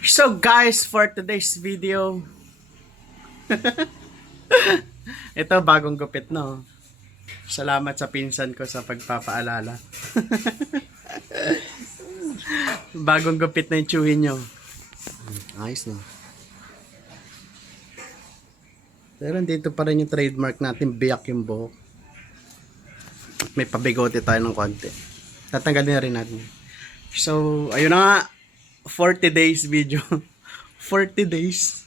So guys, for today's video, ito bagong gupit no. Salamat sa pinsan ko sa pagpapaalala. Bagong gupit na yung tsuhin nyo. Ayos no. Pero dito pa rin yung trademark natin, biyak yung buhok. May pabigote tayo ng konti. Tatanggalin na rin natin. So, ayun na nga. 40 days video. 40 days.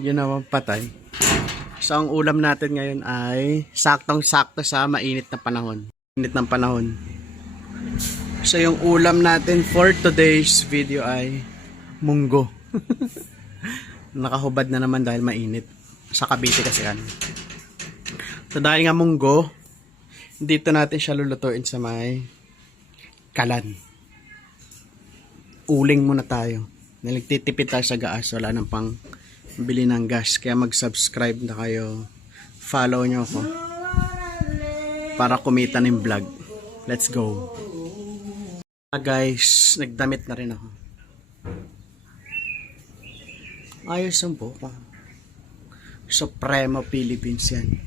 Yun naman patay. So, ang ulam natin ngayon ay saktong-sakto sa mainit na panahon. Init ng panahon. So, yung ulam natin for today's video ay munggo. Nakahubad na naman dahil mainit. Sa Cavite kasi yan. So, dahil nga munggo, dito natin siya lulutuin sa may kalan. Uling muna tayo. Nagtitipid tayo sa gas. Wala nang pang bili ng gas. Kaya mag-subscribe na kayo. Follow nyo ako. Para kumita ng vlog. Let's go. Guys, nagdamit na rin ako. Ayos ang buka. Supremo Philippines yan.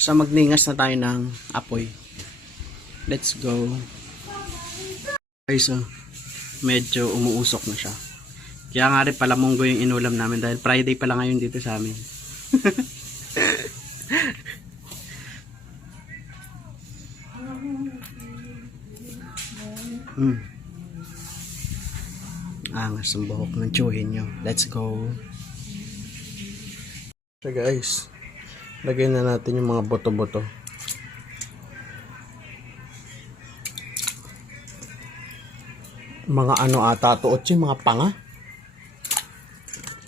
So magningas na tayo ng apoy. Let's go. Okay, so medyo umuusok na siya. Kaya nga rin pala munggo yung inulam namin dahil Friday pala ngayon dito sa amin. Angas ang buhok ng tsuhin nyo. Let's go. So guys, lagyan na natin yung mga boto-boto. Mga ano ata to, mga panga.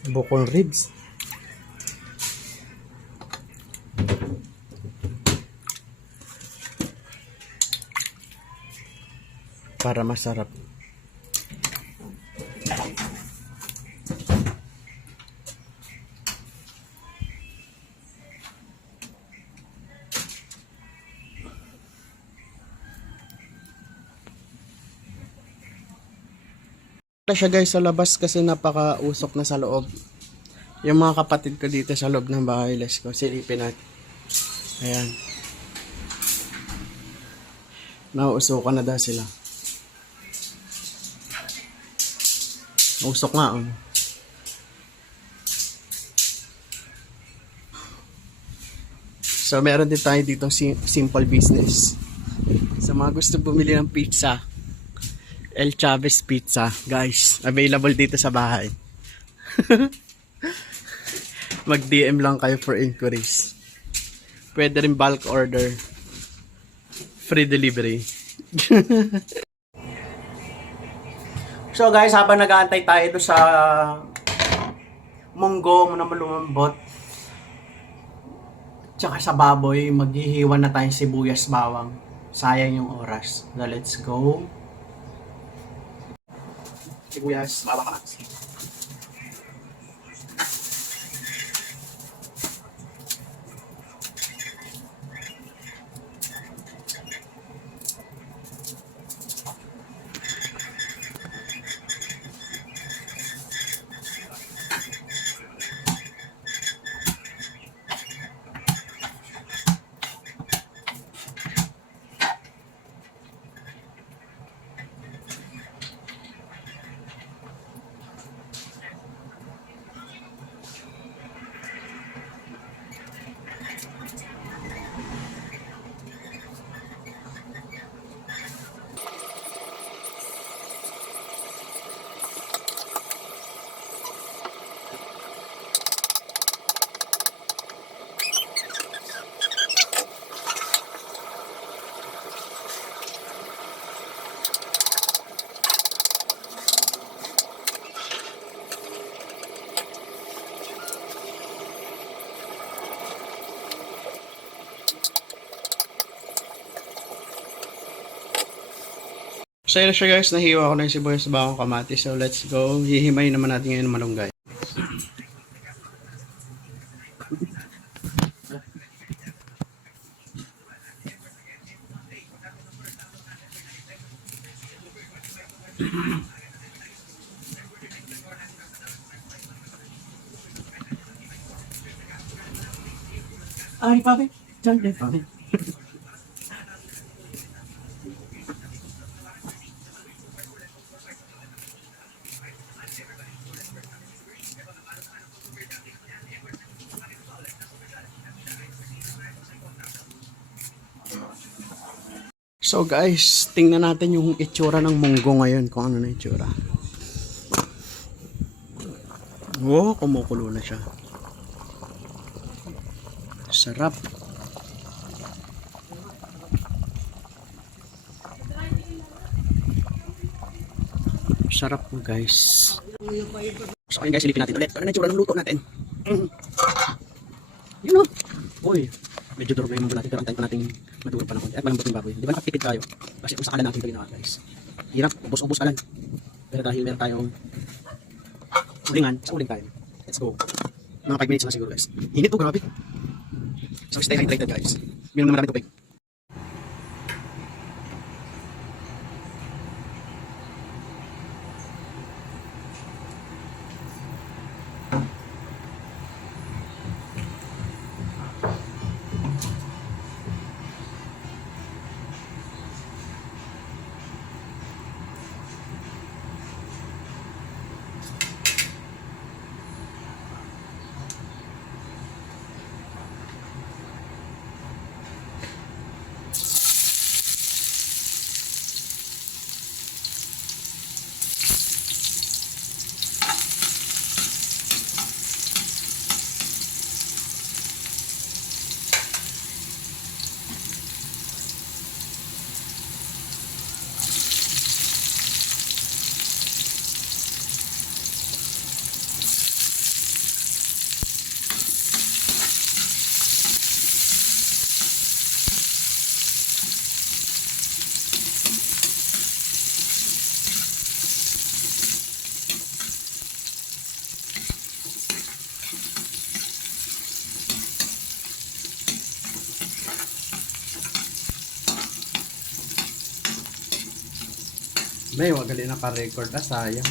Bukong ribs. Para masarap. Siya guys sa labas kasi napaka-usok na sa loob. Yung mga kapatid ko dito sa loob ng bahay, let's go, silipin natin. Ayan. Nauusokan na daw sila. Usok nga oh. So meron din tayo dito simple business. Sa mga gusto bumili ng pizza, El Chavez Pizza, guys. Available dito sa bahay. Mag-DM lang kayo for inquiries. Pwede rin bulk order. Free delivery. So guys, habang nag-aantay tayo sa munggo na malumambot, tsaka sa baboy, maghihiwan na tayong sibuyas bawang. Sayang yung oras. So let's go. Sibuyas, bawang kamatis. So yun siya guys, nahiwa ko na yung sibuyas sa bawang kamatis. So let's go. Hihimayin naman natin ngayon ng malunggay. Ay, papi. Diyan, papi. So guys, tingnan natin yung itsura ng munggo ngayon, kung ano na itsura. Oh, kumukulo na siya. Sarap. Sarap mo guys. So ayun guys, silipin natin ulit. Ano na itsura ng luto natin? Yun o. Uy, medyo durog na yung munggo natin, pero antayin pa natin maduro pa ng konti. At malambot yung baboy. Di ba nakatipid tayo? Kasi kung sakalan natin ito ginawa guys. Hirap, ubos-ubos kalan. Pero dahil meron tayong ulingan, sa uling tayo. Let's go. Mga 5 minutes na siguro guys. Init to, grabe. So stay hydrated guys. Minum na marami tubig. May wag gali naka-record sayang.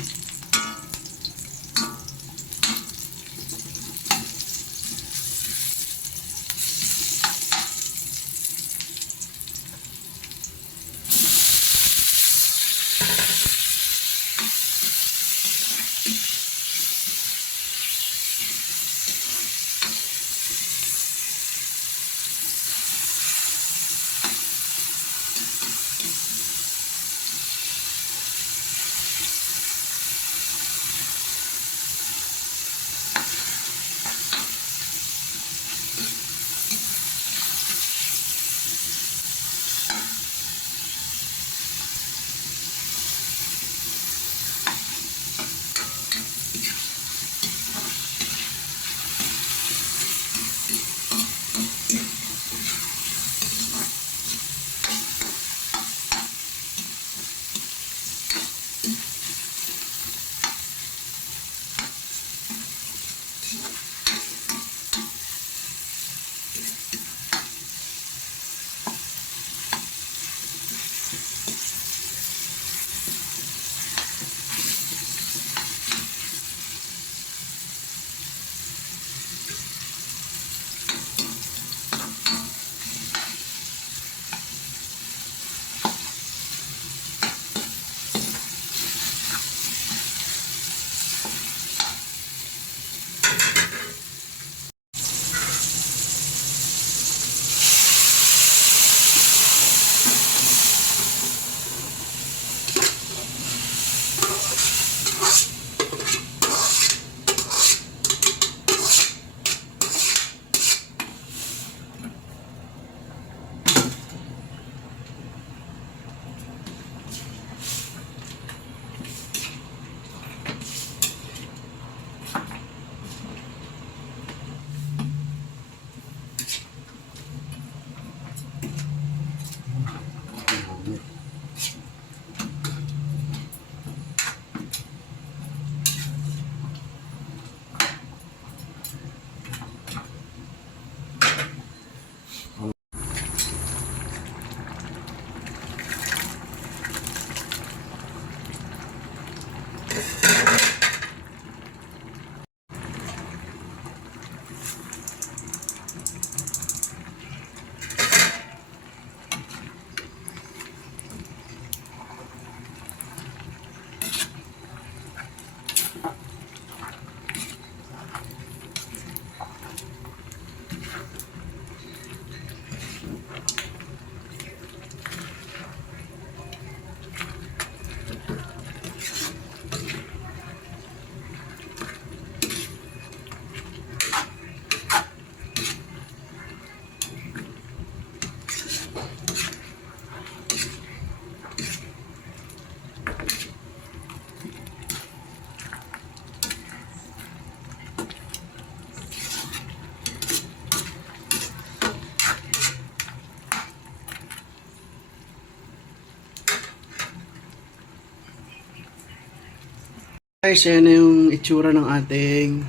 guys, ayan na yung itsura ng ating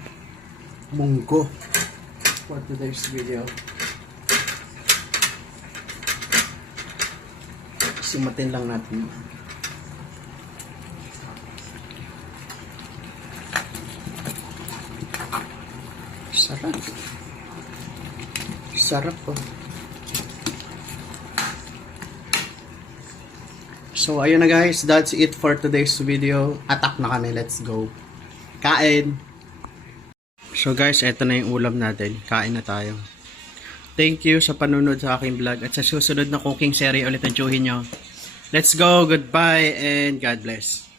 munggo for today's video. Simutin lang natin. Sarap. Sarap po. So, ayun na guys. That's it for today's video. Attack na kami. Let's go. Kain! So guys, eto na yung ulam natin. Kain na tayo. Thank you sa panunod sa aking vlog. At sa susunod na cooking series ulit ang tsuhin nyo. Let's go. Goodbye and God bless.